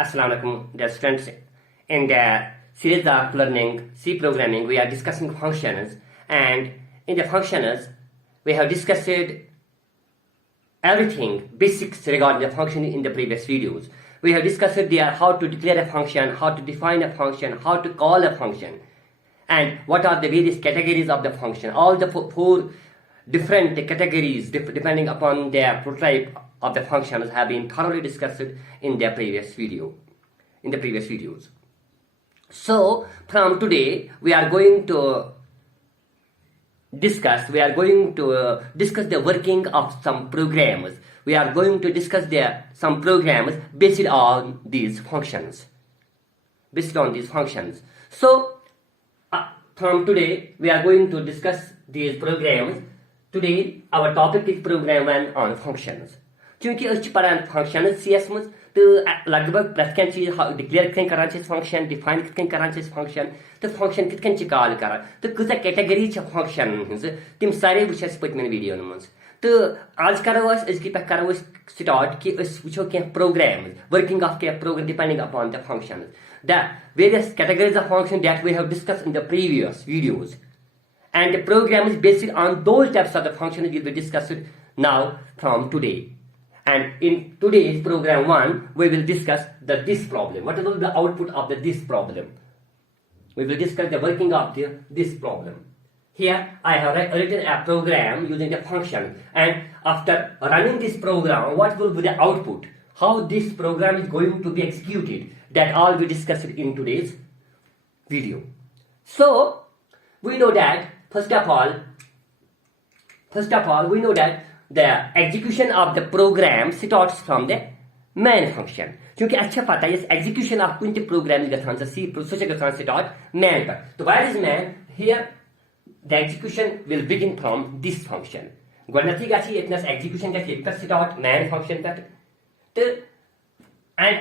Assalamu alaikum, dear students. In the series of learning C programming, we are discussing functions, and in the functions, we have discussed everything, basics regarding the function in the previous videos. We have discussed there how to declare a function, how to define a function, how to call a function, and what are the various categories of the function. All the four different categories depending upon their prototype of the functions have been thoroughly discussed in the previous videos. So from today we are going to discuss the working of some programs. We are going to discuss some programs based on these functions. So from today we are going to discuss these programs. Today our topic is Program-1 on functions. क्योंकि अच्छी पढ़ान function CS में तो लगभग प्रत्येक चीज declare कितने करांचे फंक्शन डिफाइन कितने करांचे फंक्शन तो फंक्शन कितने कॉल करा तो कुछ कैटेगरी छ फंक्शन हंस तिम सारे वुचस पतमेन वीडियो मंस तो आज करो अस इसकी पे करो स्टार्ट कि अस वुचो के प्रोग्राम्स वर्किंग ऑफ के program depending upon the functions the various categories of function that we have discussed in the previous videos and the program is based on those types of the functions will be discussed now from today. And in today's program 1, we will discuss this problem. What will be the output of this problem? We will discuss the working of this problem. Here I have written a program using the function, and after running this program, what will be the output? How this program is going to be executed? That all we discussed in today's video. So we know that first of all, we know that the execution of the program starts from the main function. क्योंकि अच्छा पता है इस execution of कुछ program गथान से C procedure गथान start main पर. तो where is main? Here the execution will begin from this function. गोलनती का ची इतना execution का कितना start main function पर. तो and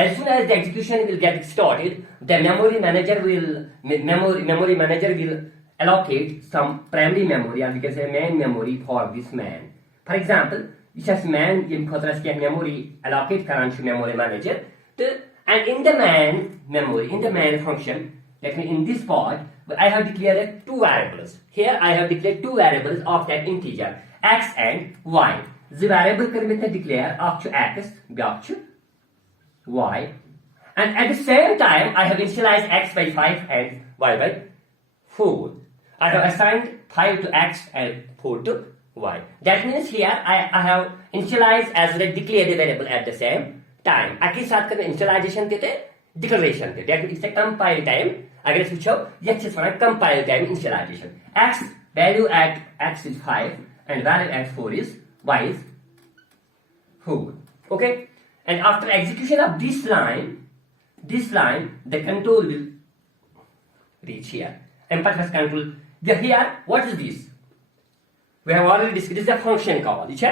as soon as the execution will get started, the memory manager will allocate some primary memory, or we can say main memory for this man. For example, this is man in memory allocate current memory manager, and in the main memory, in the main function, let me in this part, I have declared two variables. Here I have declared two variables of that integer, x and y. The variable can declare up to x, up to y, and at the same time I have initialized x by 5 and y by 4. I have assigned 5 to x and 4 to y. That means here I have initialized as well as declared the variable at the same time. Aki साथ करने initialization देते declaration देते. That means it's a compile time. अगर इस पूछो ये चीज़ वाला compile time initialization. X value at x is 5 and value at 4 is y is 4. Okay. And after execution of this line, the control will reach here. Emphasis control. Here, what is this? We have already discussed. This is a function call. This is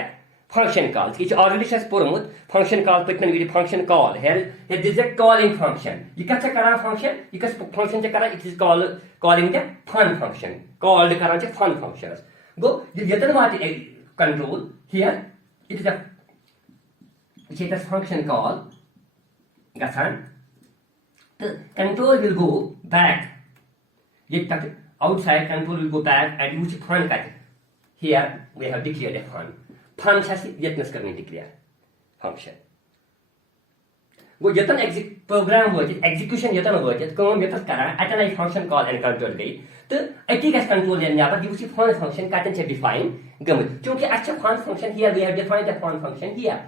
function call. This is already just promote function call. Function call. Here this is a calling function. You can check around function. You can function check around. It is calling the fun function. Called the fun functions. Go. The control here. It is a function call. The control will go back. Outside control will go back and use fun cut. Here we have declared a fun. Fun has yetness करने declare function. वो जतन program हो execution जतन हो जाए कौन जतन करा अटल function call and control गई तो ऐसी का control लेने यहाँ पर use fun function का तंचे define गम क्योंकि अच्छा fun function here we have defined the fun function here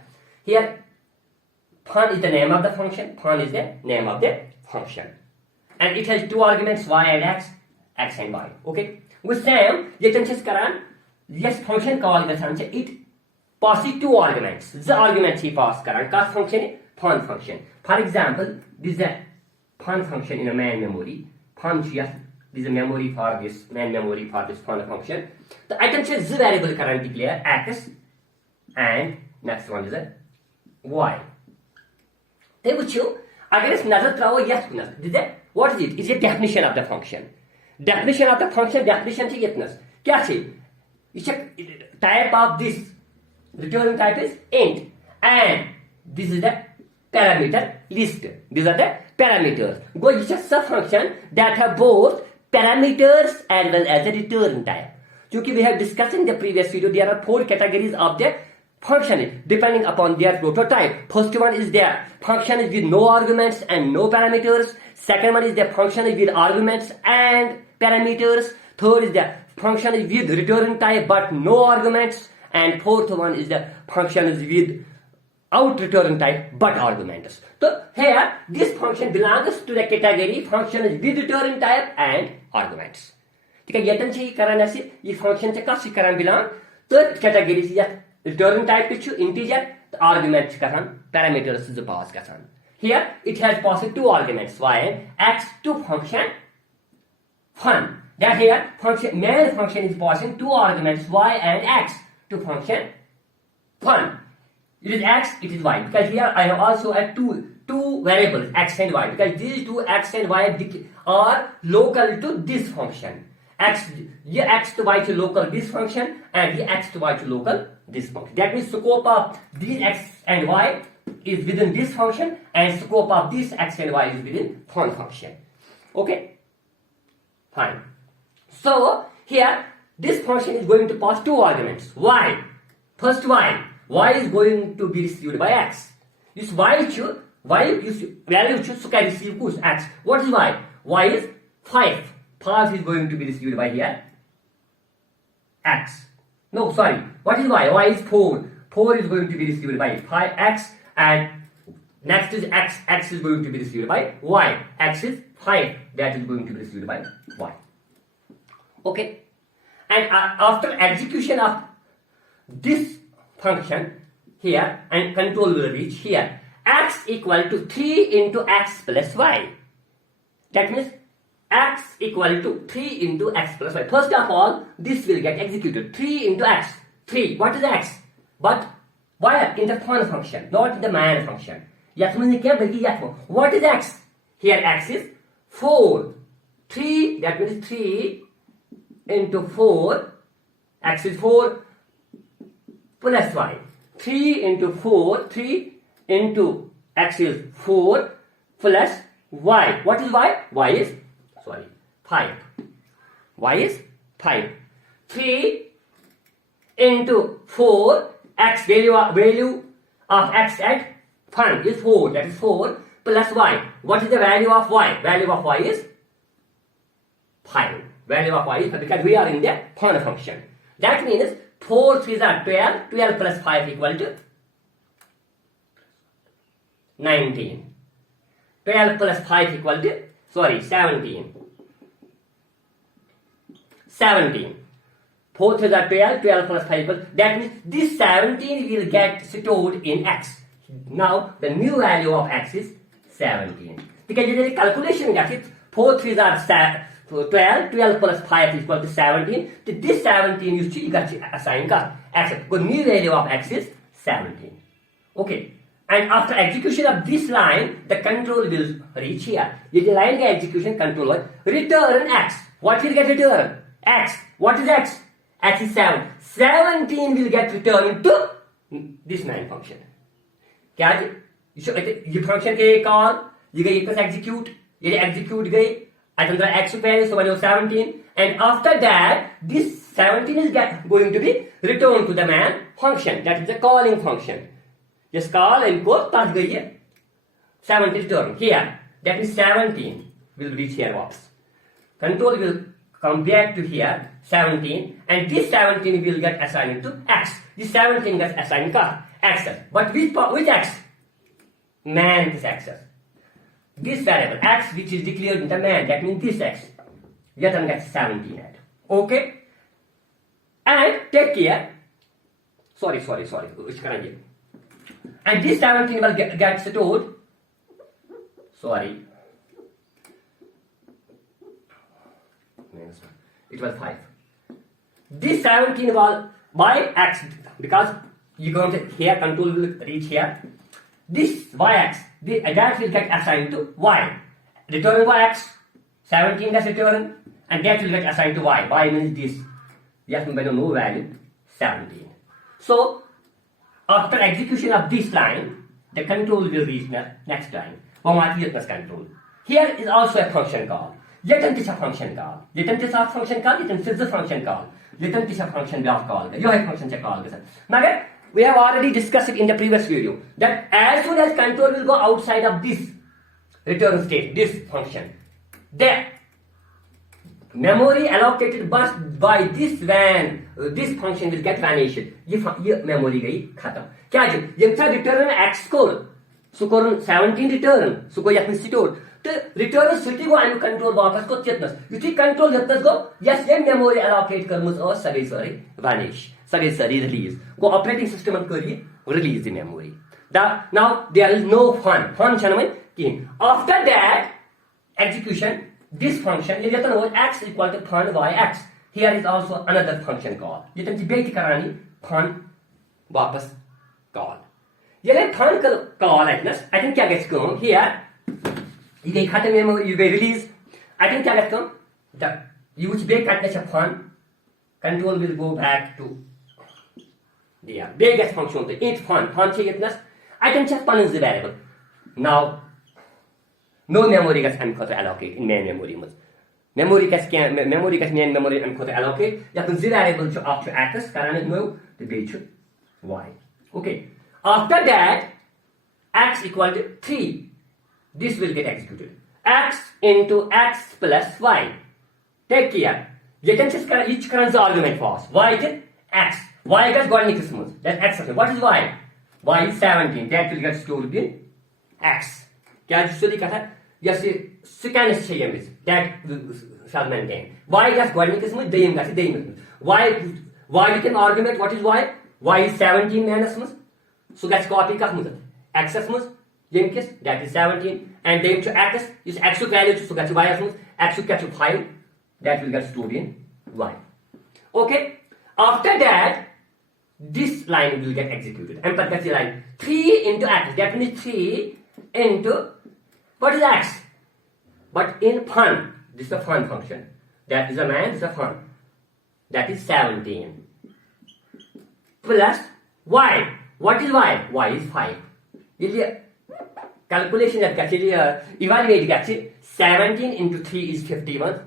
fun is the name of the function, fun is the name of the function, and it has two arguments y and x and y. Okay, with same ये तंचे करान yes function call गथान से it passes two arguments. The arguments he pass करान का function है fun function. For example, this is a fun function in a main memory. Fun yes, this is a memory for this main memory for this fun function. The item says the variable करान declare x and next one is a y. They would show अगर इस नजर त्राओ yes कुनस. This is what is it? It's a definition of the function. Definition of the function definition से यतनस क्या से? It's a type of this. Return type is int, and this is the parameter list. These are the parameters. Go is a sub function that have both parameters as well as a return type. Because we have discussed in the previous video, there are 4 categories of the function depending upon their prototype. First one is the function is with no arguments and no parameters. Second one is the function is with arguments and parameters. Third is the function is with return type but no arguments. And fourth one is the function is without return type but arguments. So here this function belongs to the category function is with return type and arguments. ठीक है यतन से करन ऐसे ये function से कस करन belong third category is yet return type to integer the argument Karan parameters is pass Karan. Here it has passed 2 arguments y and x to function fun. That here function main function is passing 2 arguments y and x to function fun. It is x, it is y because here I have also add two variables x and y because these two x and y are local to this function. ये x to y to local this function and ये x to y to local this function. That means scope of these x and y is within this function and scope of this x and y is within fun function. Okay, fine. So here this function is going to pass 2 arguments. Y, first y is going to be received by x. This y value should receive x. What is y? Y is 5. 5 is going to be received by here x. No, sorry. What is y? Y is 4. 4 is going to be received by 5x and next is x. X is going to be received by y. X is 5. That is going to be received by y. Okay. And after execution of this function here and control will reach here x equal to 3 into x plus y. That means x equal to 3 into x plus y. First of all, this will get executed. 3 into x. 3. What is x? But why in the fun function, not in the main function. What is x? Here x is 4. 3, that means 3 into 4. X is 4 plus y. 3 into 4. 3 into x is 4 plus y. What is y? Y is 5. Y is 5. 3 into 4 x value of x at fun is 4. That is 4 plus y. What is the value of y? Value of y is 5. Value of y is 5 because we are in the fun function. That means 4 3s are 12. 12 plus 5 equal to 19. 12 plus 5 equal to 17. 17. 4 3s are 12. 12 plus 5 equal. That means this 17 will get stored in x. Now the new value of x is 17. Because there is a calculation that it 4 3s are 12. 12 plus 5 is equal to 17. So this 17 you got to assign x. The new value of x is 17. Okay. And after execution of this line, the control will reach here. This line the execution control will return x. What will get returned? X. What is x? X is 7. 17 will get returned to this main function. क्या है? ये function के call, ये गई plus execute, ये execute गई. अंदर x value so value 17, and after that this 17 is going to be returned to the main function. That is the calling function. Just call and go pass गई है. 17 return here. That is 17 will reach here वापस. Control will come back to here 17 and this 17 will get assigned to x. This 17 gets assigned to x. But which x? Man this x. This variable x which is declared in the man, that means this x. Yet gets 17 at. Okay? And take care. Sorry. And this 17 will get stored. Sorry. It was 5. This 17 was by x because you go to here, control will reach here. This yx, that will get assigned to y. Return yx, 17 gets returned, and that will get assigned to y. Y means this. Yes, by no value, 17. So, after execution of this line, the control will reach the next line. One control. Here is also a function call. Yetan is a function call. Yetan is a function call. Yetan is a function call. Yetan is a function call. You have function call. Now, we have already discussed it in the previous video that as soon as control will go outside of this return state, this function, the memory allocated by this this function will get vanished. ये memory गई खत्म. क्या है? ये था return x score. So कौन 17 return. So कोई अपने store. तो return city को आने control वापस को चेतनस. युति control चेतनस को yes ये memory allocate करमुस और सगे vanish. Sage release. Go operating system and query release the memory. Now there is no fun. Fun after that execution, this function is x equal to fun yx. Here is also another function call. You can debate karani fun wapas call. Yele fun call like this. I think kya gets going here. You get cut memory, you get release. I think kya gets going. The use bake at fun. Control will go back to yeah, biggest function to int fun checkness. I can check fun is the variable. Now, no memory gets allocate in main memory. Memory gets main memory and allocate. You have the variable to after access. Current no the base y. Okay. After that, x equal to 3. This will get executed. X into x plus y. Take care. You can just each current argument first. Y is x. Y gets got into smooth. That's x. What is y? Y is 17. That will get stored in x. क्या जिससे कहा yes second is that shall maintain. Y gets got into smooth. Deyim. Y you can argument what is y? Y is 17 minus smooth. So that's copy का smooth. X smooth. That is 17 and then to x is x value so that's y smooth. X to catch 5. That will get stored in y. Okay. After that, this line will get executed. And that's the line 3 into x. That means 3 into what is x? But in fun, this is a fun function. That is a man, this is a fun. That is 17 plus y. What is y? Y is 5. Calculation that evaluate 17 into 3 is 51.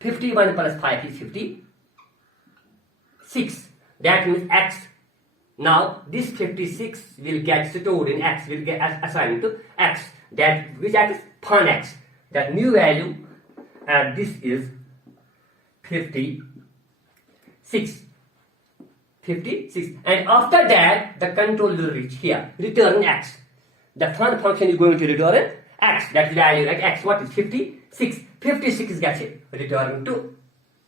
51 plus 5 is 56. That means x. Now this 56 will get stored in x, will get assigned to x. That which x is fun x. That new value and this is 56. 56. And after that the control will reach here. Return x. The fun function is going to return x. That value like x. What is 56? 56 gets returned to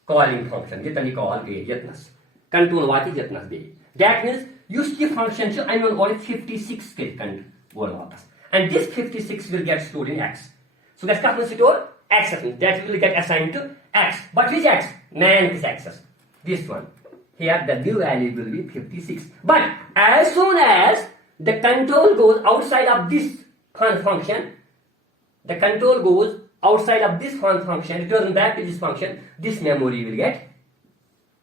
calling function. Yetani call yetnas. Control what is yetnas be. That means use the function so I will call it 56 and this 56 will get stored in x. So that's going to store x. That will get assigned to x. But which x? Man is axis. This one. Here the new value will be 56. But as soon as the control goes outside of this fun function, the control goes outside of this fun function, return back to this function, this memory will get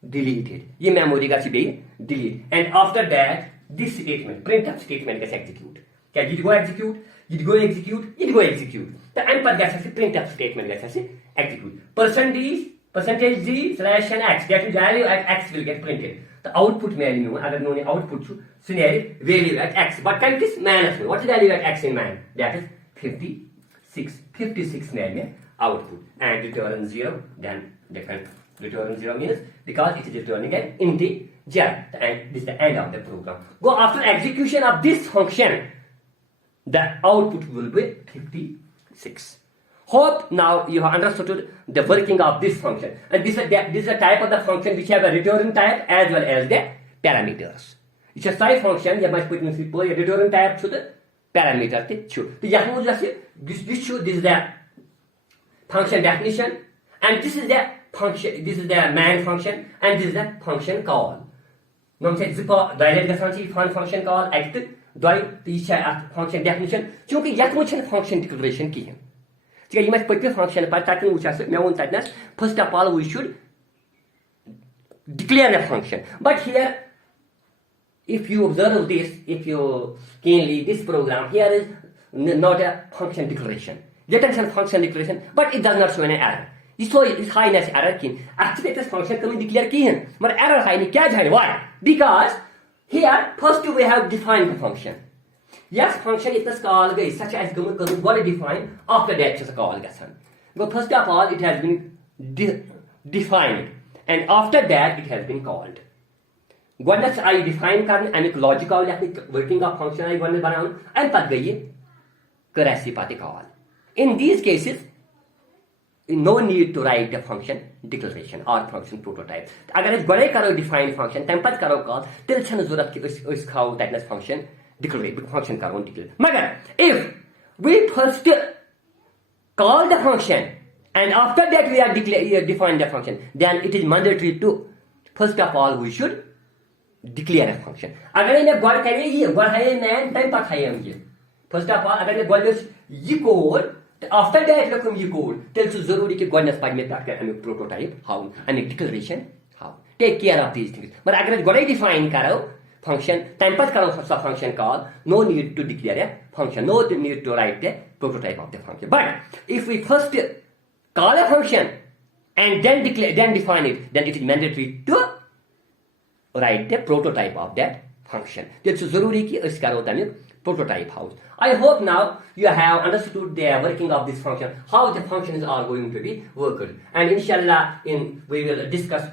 deleted. This memory gets deleted. And after that, this statement, printf statement gets executed. Can it go execute? It go execute? It go execute. The input gets printf statement gets execute. Percentage d slash n x, that is value at x will get printed. The output value, other known output scenario, value at x. But can this man, what is value at x in man? That is 56. 56 man output. And return 0, then they can return 0 means because it is returning an integer. And this is the end of the program. Go after execution of this function, the output will be 56. Hope now you have understood the working of this function. And this is a type of the function which have a return type as well as the parameters. It's a side function, you must put in a return type to the parameter. This is the function definition, and this is the function, this is the man function, and this is the function call. No, say function call, act, function definition. Function declaration key. You must put the function, first of all, we should declare a function. But here, if you observe this, if you keenly, this program here is not a function declaration. Detection function declaration, but it does not show an error. So it's highness error kin. Actually, this function can be declared key, but error high kya. Why? Because here first we have defined the function. Yes, function is called such as what define after that is called. But first of all, it has been defined, and after that it has been called. Once I define and logical working of function I want to banana and pat gayi karasi call. In these cases, no need to write the function declaration or function prototype. Agar is gone karo define function, tempat karo call, till chhan zurat ki us khao that function declare function karo declare. Magar if we first call the function and after that we are define the function, then it is mandatory to first of all we should declare a function. Agar ine god kare ye god hai man tempat hai ye. First of all, agar ine god is ye code. After that, look you code. Tell you zaruri ki godness by me prototype how and a declaration how. Take care of these things. But agar god define karo function, tempat karo function call, no need to declare a function, no need to write the prototype of the function. But if we first call a function and then define it, then it is mandatory to write the prototype of that function. That's zaruri ki us karo tani prototype house. I hope now you have understood the working of this function, how the functions are going to be worked. And inshallah, we will discuss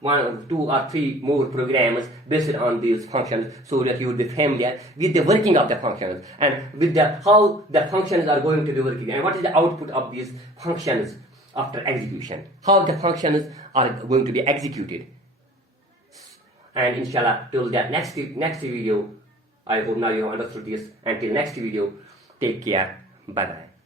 1, 2 or 3 more programs based on these functions, so that you will be familiar with the working of the functions and with how the functions are going to be working and what is the output of these functions after execution, how the functions are going to be executed. And inshallah, till that next video, I hope now you have understood this. Until next video, take care. Bye bye.